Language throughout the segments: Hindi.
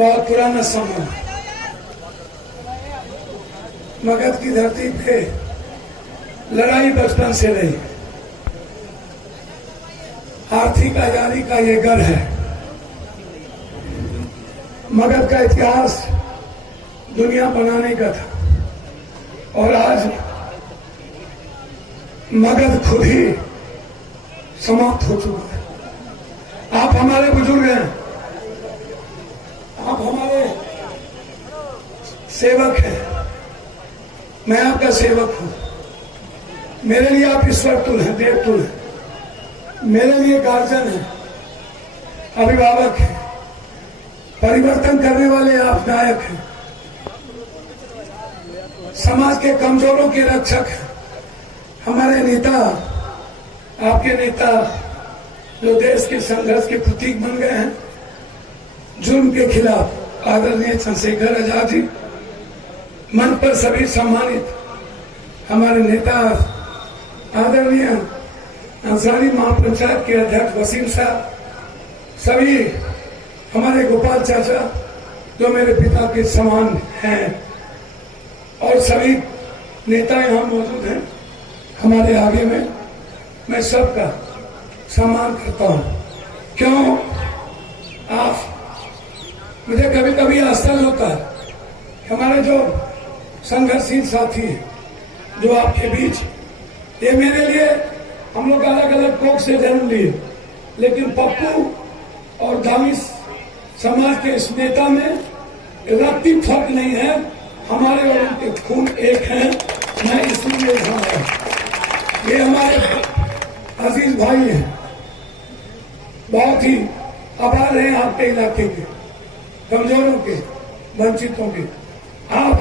बहुत पुराना समय, मगध की धरती पे लड़ाई बचपन से रही। आर्थिक आजादी का ये गढ़ है। मगध का इतिहास दुनिया बनाने का था और आज मगध खुद ही समाप्त हो चुका है। आप हमारे बुजुर्ग हैं, आप हमारे सेवक हैं, मैं आपका सेवक हूं। मेरे लिए आप ईश्वर तुल्य हैं, देव तुल्य हैं। मेरे लिए गार्जियन है, अभिभावक है, परिवर्तन करने वाले आप नायक हैं, समाज के कमजोरों के रक्षक हैं। हमारे नेता, आपके नेता जो देश के संघर्ष के प्रतीक बन गए हैं, जुर्म के खिलाफ आदरणीय चंद्रशेखर आजाद जी, मन पर सभी सम्मानित हमारे नेता आदरणीय अंसारी महापंचायत के अध्यक्ष वसीम साहब, सभी हमारे गोपाल चाचा जो मेरे पिता के समान हैं, और सभी नेता यहाँ मौजूद हैं हमारे आगे में, मैं सबका सम्मान करता हूँ। क्यों? आप मुझे कभी कभी आश्चर्य होता है, हमारे जो संघर्षशील साथी हैं जो आपके बीच, ये मेरे लिए हम लोग अलग अलग कोख से जन्म लिए, लेकिन पप्पू और दामिश समाज के इस नेता में रक्ति फर्क नहीं है। हमारे और उनके खून एक हैं। मैं इसलिए यहाँ हूँ। ये हमारे अजीज भाई हैं, बहुत ही आभार हैं आपके इलाके के कमजोरों के, वंचितों के। आप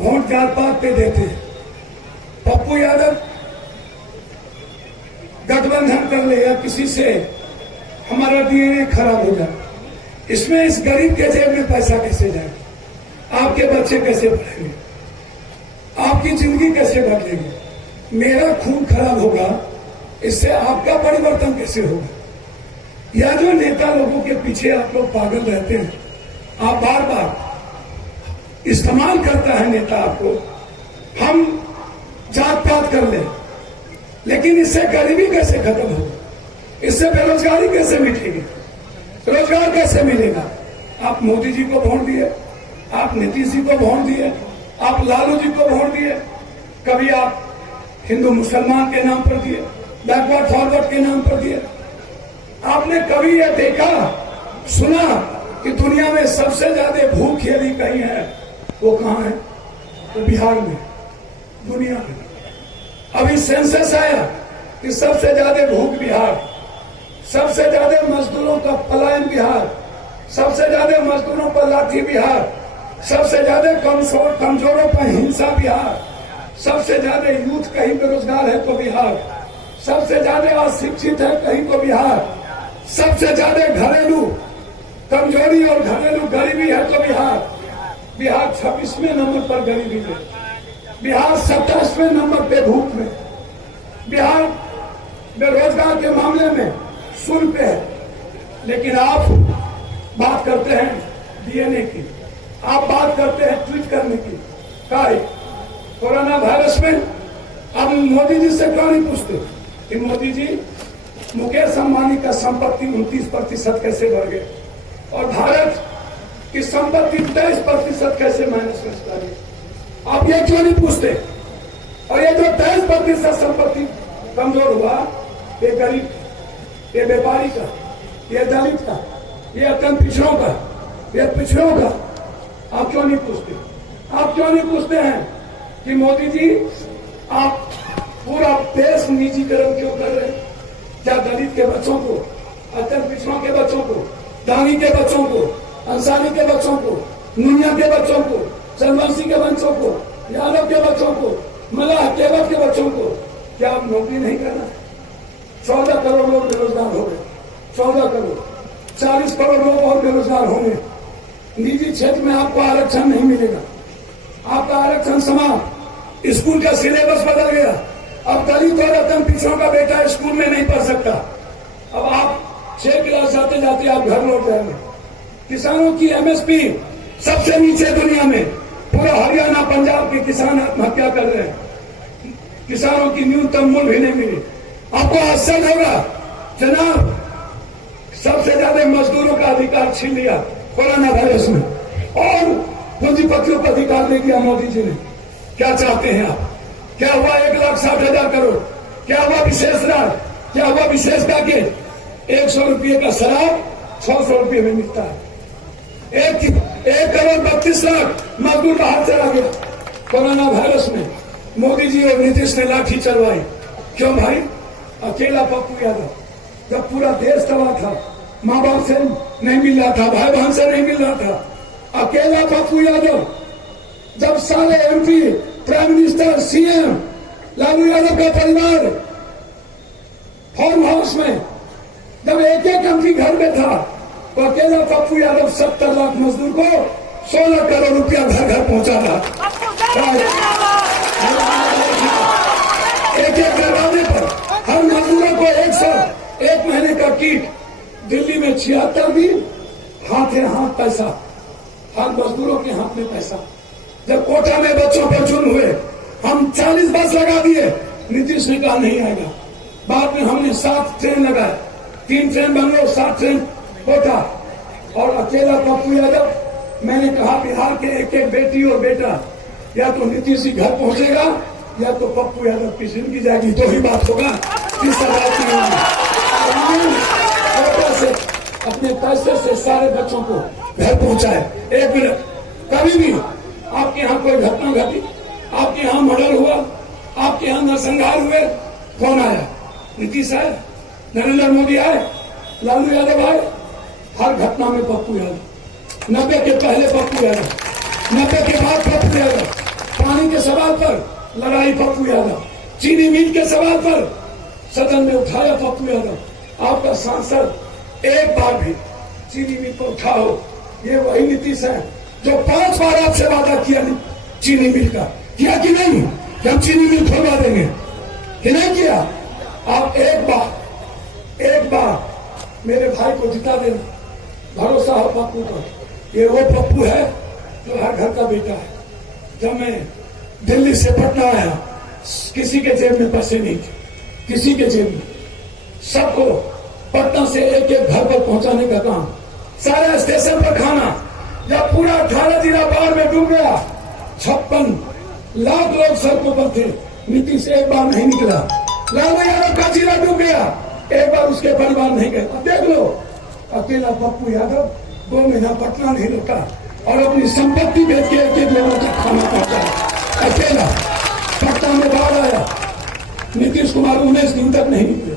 वोट जात पात पे देते हैं। पप्पू यादव गठबंधन कर ले या किसी से हमारा डीएनए खराब हो जाए, इसमें इस गरीब के जेब में पैसा कैसे जाए? आपके बच्चे कैसे पढ़ेंगे? आपकी जिंदगी कैसे बदलेगी? मेरा खून खराब होगा, इससे आपका परिवर्तन कैसे होगा? या जो नेता लोगों के पीछे आप लोग पागल रहते हैं, आप बार बार इस्तेमाल करता है नेता आपको, हम जात पात कर ले, लेकिन इससे गरीबी कैसे खत्म होगी? इससे बेरोजगारी कैसे मिटेगी? रोजगार कैसे मिलेगा? आप मोदी जी को वोट दिए, आप नीतीश जी को वोट दिए, आप लालू जी को वोट दिए, कभी आप हिंदू मुसलमान के नाम पर दिए, बैकवर्ड फॉरवर्ड के नाम पर दिए। आपने कभी यह देखा सुना कि दुनिया में सबसे ज्यादा भूख यदि कहीं है, वो कहां है? तो बिहार में, दुनिया में। अभी सेंसस आया कि सबसे ज्यादा भूख बिहार, सबसे ज्यादा मजदूरों का पलायन बिहार, सबसे ज्यादा मजदूरों पर लाठी बिहार, सबसे ज्यादा कमजोरों पर हिंसा बिहार, सबसे ज्यादा यूथ कहीं बेरोजगार है तो बिहार, सबसे ज्यादा अशिक्षित है कहीं तो बिहार, सबसे ज्यादा घरेलू कमजोरी और घरेलू गरीबी है तो बिहार। बिहार 26वें नंबर पर गरीबी में, बिहार 27वें नंबर पे भूख में, बिहार बेरोजगार के मामले में शून्य पे है। लेकिन आप बात करते हैं डीएनए की, आप बात करते हैं ट्वीट करने की। कोरोना वायरस में अब मोदी जी से क्यों नहीं पूछते कि मोदी जी मुकेश अंबानी का संपत्ति 29% कैसे बढ़ गए और भारत की संपत्ति 23% कैसे माइनस में चला गई? आप ये क्यों नहीं पूछते? और ये जो 23% संपत्ति कमजोर हुआ, ये गरीब, ये व्यापारी का, ये दलित का, ये अत्यंत पिछड़ों का, ये पिछड़ों का, आप क्यों नहीं पूछते? आप क्यों नहीं पूछते हैं कि मोदी जी आप पूरा देश निजीकरण क्यों कर रहे हैं? क्या दलित के बच्चों को, अत्यंत पिछड़ों के बच्चों को, दानी के बच्चों को, अंसारी के बच्चों को, नुनिया के बच्चों को, चंद्रवंशी के बच्चों को, यादव के बच्चों को, मलाह केवट के बच्चों को क्या आप नौकरी नहीं करना? 14 करोड़ लोग बेरोजगार हो गए, 14 करोड़, 40 करोड़ लोग और बेरोजगार होंगे। निजी क्षेत्र में आपको आरक्षण नहीं मिलेगा, आपका आरक्षण समाप्त। स्कूल का सिलेबस बदल गया, अब दलित और अत्यंत पिछड़ों का बेटा स्कूल में नहीं पढ़ सकता। अब आप 6 क्लास जाते जाते आप घर लौट जाएंगे। किसानों की एमएसपी सबसे नीचे दुनिया में। पूरा हरियाणा पंजाब के किसान आत्महत्या कर रहे हैं, किसानों की न्यूनतम मूल्य भी नहीं मिली। आपको आश्चर्य होगा जनाब, सबसे ज्यादा मजदूरों का अधिकार छीन लिया कोरोना वायरस में, और पूंजीपतियों को अधिकार दे दिया मोदी जी ने। क्या चाहते हैं आप? क्या हुआ 1,60,000 करोड़? क्या हुआ विशेष राज? क्या हुआ विशेष पैकेज? 100 रुपये का शराब 600 रुपये में मिलता है। 1,32,00,000 मजदूर बाहर चला गया कोरोना वायरस में। मोदी जी और नीतीश ने लाठी चलवाई। क्यों भाई? अकेला पप्पू यादव, जब पूरा देश तबाह था, माँ बाप से नहीं मिल रहा था, भाई बहन से नहीं मिल रहा था, अकेला पप्पू यादव, जब सारे MP, prime minister, CM, Lalu Yadav का परिवार फार्म हाउस में, जब एक एक एमपी घर में था, तो अकेला पप्पू यादव 70 लाख मजदूर को 16 करोड़ रुपया घर घर पहुंचा रहा। एक एक दरवाजे पर हर मजदूरों को 101 महीने का किट। दिल्ली में 76 दिन हाथ पैसा, हर मजदूरों के हाथ में पैसा। जब कोटा में बच्चों पर जुल्म हुए, हम 40 बस लगा दिए, नीतीश ने कहा नहीं आएगा। बाद में हमने 7 ट्रेन लगाए, 3 ट्रेन बंगलोर, 7 ट्रेन कोटा, और अकेला पप्पू यादव। मैंने कहा बिहार के एक एक बेटी और बेटा या तो नीतीश जी घर पहुंचेगा या तो पप्पू यादव की जिंदगी जाएगी, दो ही बात होगा। तीसरा बात नहीं होगी। कोटा से अपने पैसे से सारे बच्चों को घर पहुंचाए। 1 मिनट, कभी भी आपके यहाँ कोई घटना घटी, आपके यहाँ मर्डर हुआ, आपके यहाँ नरसंहार हुए, कौन आया? नीतीश आए, नरेंद्र मोदी आए, लालू यादव आए। हर घटना में पप्पू यादव। 90 के पहले पप्पू यादव, 90 के बाद पप्पू यादव। पानी के सवाल पर लड़ाई पप्पू यादव, चीनी मिल के सवाल पर सदन में उठाया पप्पू यादव। आपका सांसद एक बार भी चीनी मिल को उठाओ, ये वही नीतीश है जो 5 बार आपसे वादा किया चीनी मिल का, किया कि नहीं कि हम चीनी मिल खुलवा देंगे, कि नहीं किया? आप एक बार मेरे भाई को जिता देना, भरोसा हो पप्पू पर। ये वो पप्पू है जो हर घर का बेटा है। जब मैं दिल्ली से पटना आया, किसी के जेब में पैसे नहीं थे, किसी के जेब में। सबको पटना से एक एक घर पर पहुंचाने का काम, सारे स्टेशन पर खाना। जब पूरा 18 जिला बाढ़ में डूब गया, 56 लाख लोग सड़कों पर थे, नीतीश एक बार नहीं निकला। लालू यादव का जिला डूब गया, एक बार उसके परिवार नहीं गए। अब देख लो, अकेला पप्पू यादव 2 महीना पटना नहीं रुका और अपनी संपत्ति बेच के एक लोगों तक खाना पहुंचाया। अकेला पटना में बाढ़ आया, नीतीश कुमार 19 दिन तक नहीं निकले।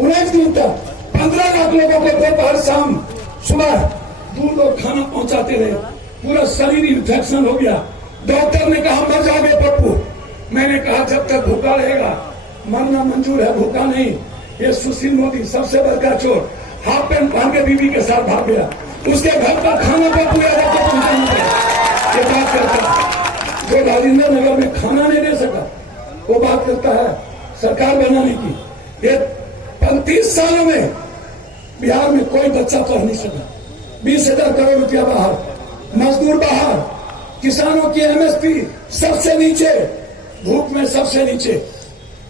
19 दिन तक 15 लाख लोगों को दोपहर शाम सुबह दूध और खाना पहुंचाते रहे। पूरा शरीर इन्फेक्शन हो गया। डॉक्टर ने कहा मर जाओगे पप्पू। मैंने कहा जब तक भूखा रहेगा मरना मंजूर है, भूखा नहीं। ये सुशील मोदी सबसे बड़का चोर, हाफ पैंट पहन के बीवी के साथ भाग गया। उसके घर का खाना पप्पू यादव को पहुंचाने ये बात करता है। जो राजेंद्र नगर में खाना नहीं दे सका, वो बात करता है सरकार बनाने की। ये 35 सालों में बिहार में कोई बच्चा पढ़ नहीं सका। 20,000 करोड़ रुपया बाहर, मजदूर बाहर, किसानों की एमएसपी सबसे नीचे, भूख में सबसे नीचे।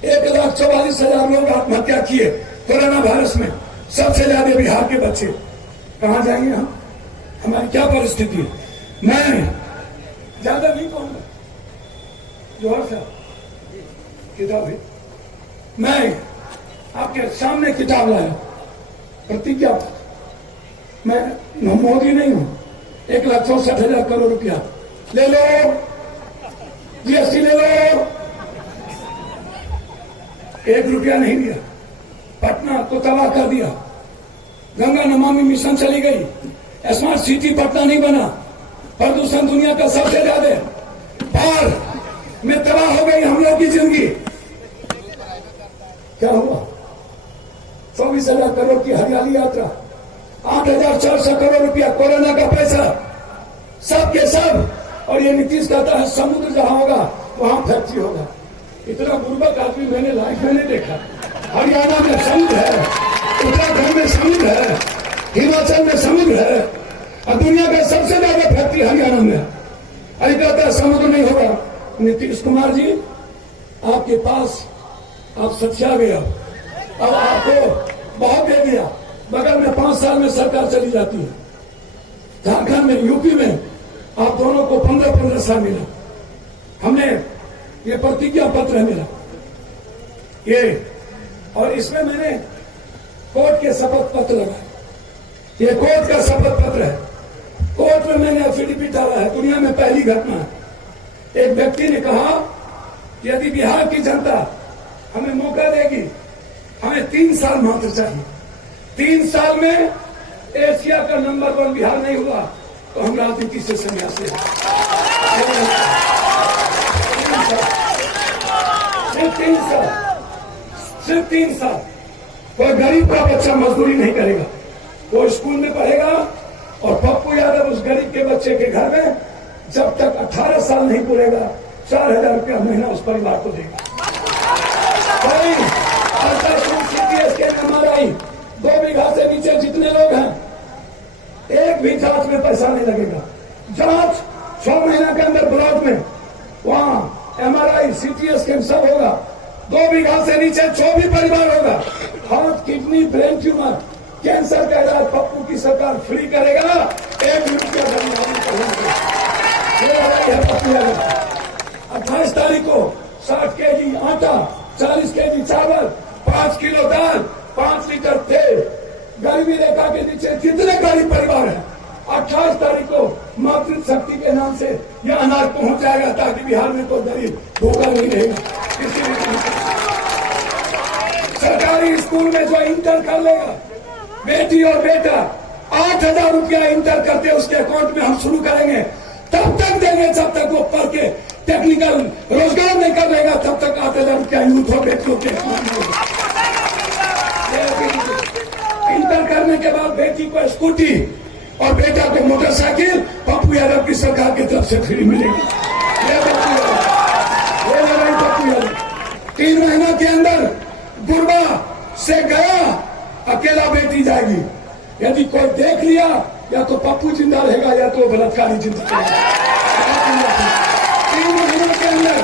1,44,000 लोग आत्महत्या किए कोरोना वायरस में, सबसे ज्यादा बिहार के बच्चे। कहां जाएंगे हम? हमारी क्या परिस्थिति है? मैं ज्यादा नहीं कहूंगा, जोहर साहब किताब है, मैं आपके सामने किताब लाया, प्रतिज्ञा। मैं मोदी नहीं हूं। 1,64,000 करोड़ रुपया ले लो, जीएसटी ले लो। 1 रुपया नहीं दिया, पटना को तबाह कर दिया। गंगा नमामि मिशन चली गई, स्मार्ट सिटी पटना नहीं बना। प्रदूषण दुनिया का सबसे ज्यादा, बाढ़ में तबाह हो गई हम लोग की जिंदगी। क्या हुआ? 24,000 करोड़ की हरियाली यात्रा, 8,400 करोड़ रुपया कोरोना का पैसा, सब के सब। और ये नीतीश कहता है समुद्र जहां होगा वहां फैक्ट्री होगा। इतना गुर्बत आदमी मैंने लाइफ में नहीं देखा। हरियाणा में समुद्र है, उत्तराखंड में समुद्र है, हिमाचल में समुद्र है, और दुनिया का सबसे ज्यादा फैक्ट्री हरियाणा में है। अरे कहता है समुद्र नहीं होगा। नीतीश कुमार जी, आपके पास आप सच्चा गया, अब आपको बहुत दे दिया, बगल में 5 साल में सरकार चली जाती है। झारखंड में, यूपी में आप दोनों को 15-15 साल मिला। हमने ये प्रतिज्ञा पत्र है मेरा ये, और इसमें मैंने कोर्ट के शपथ पत्र लगाया। ये कोर्ट का शपथ पत्र है। कोर्ट में मैंने एफिडेविट डाला है। दुनिया में पहली घटना है। एक व्यक्ति ने कहा कि यदि बिहार की जनता हमें मौका देगी, हमें 3 साल मात्र चाहिए, 3 साल में एशिया का नंबर 1 बिहार नहीं हुआ तो हम राजनीति से संन्यास लेंगे। सिर्फ 3 साल, सिर्फ 3 साल। कोई गरीब का बच्चा मजदूरी नहीं करेगा, वो स्कूल में पढ़ेगा, और पप्पू यादव उस गरीब के बच्चे के घर में जब तक 18 साल नहीं पूरेगा 4,000 रुपया महीना उस परिवार को देगा। हमारा 2 बीघा से नीचे जितने लोग हैं, एक भी जांच में पैसा नहीं लगेगा। जांच 6 महीना के अंदर ब्लॉक में, वहां MRI, CT स्कैन सब होगा। 2 बीघा से नीचे जो भी परिवार होगा, heart, kidney, brain tumour, cancer का इलाज पप्पू की सरकार फ्री करेगा। 1 रुपया पप्पू। 28 तारीख को 60 केजी आटा, 40 केजी चावल, 5 किलो दाल, 5 लीटर तेल, गरीबी रेखा के नीचे जितने गरीब परिवार हैं, 28 तारीख को मातृ शक्ति के नाम से यह अनाज पहुंच जाएगा, ताकि बिहार में कोई गरीब भूखा नहीं रहेगा। किसी भी सरकारी स्कूल में जो इंटर कर लेगा, बेटी और बेटा, 8,000 रुपया इंटर करते उसके अकाउंट में हम शुरू करेंगे। तब तक देंगे जब तक वो पढ़ के टेक्निकल रोजगार नहीं कर लेगा, तब तक 8,000 रुपया यूथ और बेटियों के इंटर करने के बाद बेटी को स्कूटी और बेटा को मोटरसाइकिल पप्पू यादव की सरकार की तरफ से फ्री मिलेगी। ये पप्पू यादव 3 महीना के अंदर गुरबा से गया, अकेला बेटी जाएगी। यदि कोई देख लिया, या तो पप्पू जिंदा रहेगा या तो बलात्कारी जिंदा रहेगा। 3 महीने के अंदर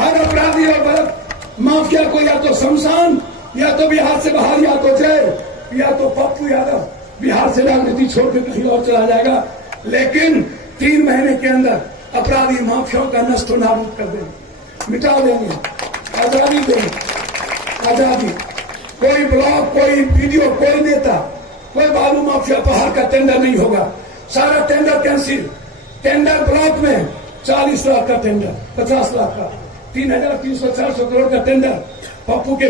हर अपराधी और बलात् माफिया को या तो शमशान, या तो बिहार से बाहर, या तो जेल, या तो पप्पू यादव बिहार से राजनीति छोड़ के कहीं और चला जाएगा। लेकिन 3 महीने के अंदर अपराधी माफियाओं का नष्ट नाबूद कर देंगे, मिटा देंगे, आजादी देंगे। आजादी, कोई ब्लॉग, कोई वीडियो, कोई नेता, कोई बालू माफिया पहाड़ का टेंडर नहीं होगा। सारा टेंडर कैंसिल। टेंडर ब्लॉक में 40 लाख का टेंडर, 50 लाख का, 3,300-400 करोड़ का टेंडर पप्पू के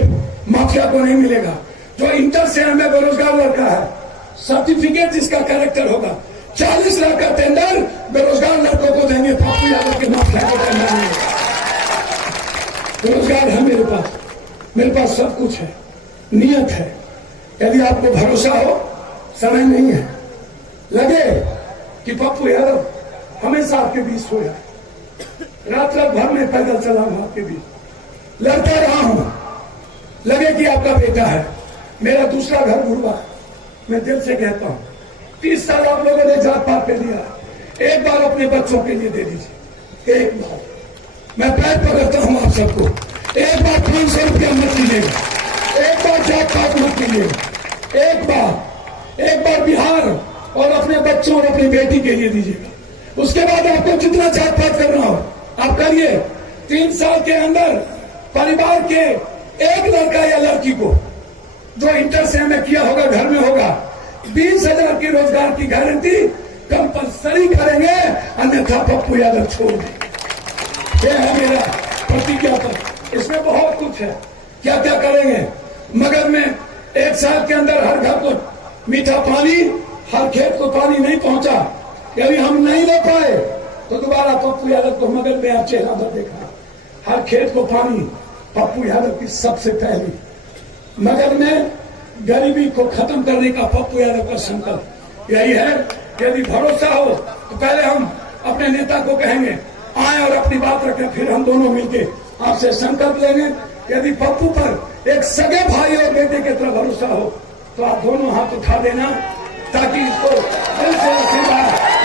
माफिया को नहीं मिलेगा। जो इंटर से हमें बेरोजगार लड़का है, सर्टिफिकेट जिसका कैरेक्टर होगा, 40 लाख का टेंडर बेरोजगार लड़कों को देंगे। पप्पू यादव के माफिया को टेंडर नहीं। बेरोजगार है मेरे पास सब कुछ है, नियत है। यदि आपको भरोसा हो, समय नहीं है, लगे कि पप्पू यादव हमेशा आपके बीच सोया, रात भर में पैदल चला हूं आपके बीच, लड़ता रहा हूं, लगे कि आपका बेटा है। मेरा दूसरा घर गुरबा है। मैं दिल से कहता हूं, 30 साल आप लोगों ने जात पात पे दिया, एक बार अपने बच्चों के लिए दे दीजिए। एक बार मैं पैर पकड़ता हूं आप सबको, एक बार 500 रुपया मत लीजिएगा, एक बार जात पात मत लीजिएगा, एक बार बिहार और अपने बच्चों और अपनी बेटी के लिए दीजिएगा। उसके बाद आपको जितना जात पात करना हो आप करिए। 3 साल के अंदर परिवार के एक लड़का या लड़की को जो इंटर से हमें किया होगा घर में होगा, 20,000 की रोजगार की गारंटी कंपलसरी करेंगे, अन्यथा पप्पू यादव छोड़ देंगे। यह है मेरा प्रतिज्ञा पत्र। इसमें बहुत कुछ है, क्या क्या करेंगे। मगर में 1 साल के अंदर हर घर को मीठा पानी, हर खेत को पानी नहीं पहुंचा, यदि हम नहीं ले पाए तो दोबारा पप्पू यादव को मगर में आप चेहरा पर देखा। हर खेत को पानी पप्पू यादव की सबसे पहली। मगर में गरीबी को खत्म करने का पप्पू यादव का संकल्प यही है। यदि भरोसा हो तो पहले हम अपने नेता को कहेंगे आए और अपनी बात रखें, फिर हम दोनों मिलके आपसे संकल्प लेंगे। यदि पप्पू पर एक सगे भाई और बेटे की तरह भरोसा हो तो आप दोनों हाथ उठा देना, ताकि इसको जल्द से जल्द सीधा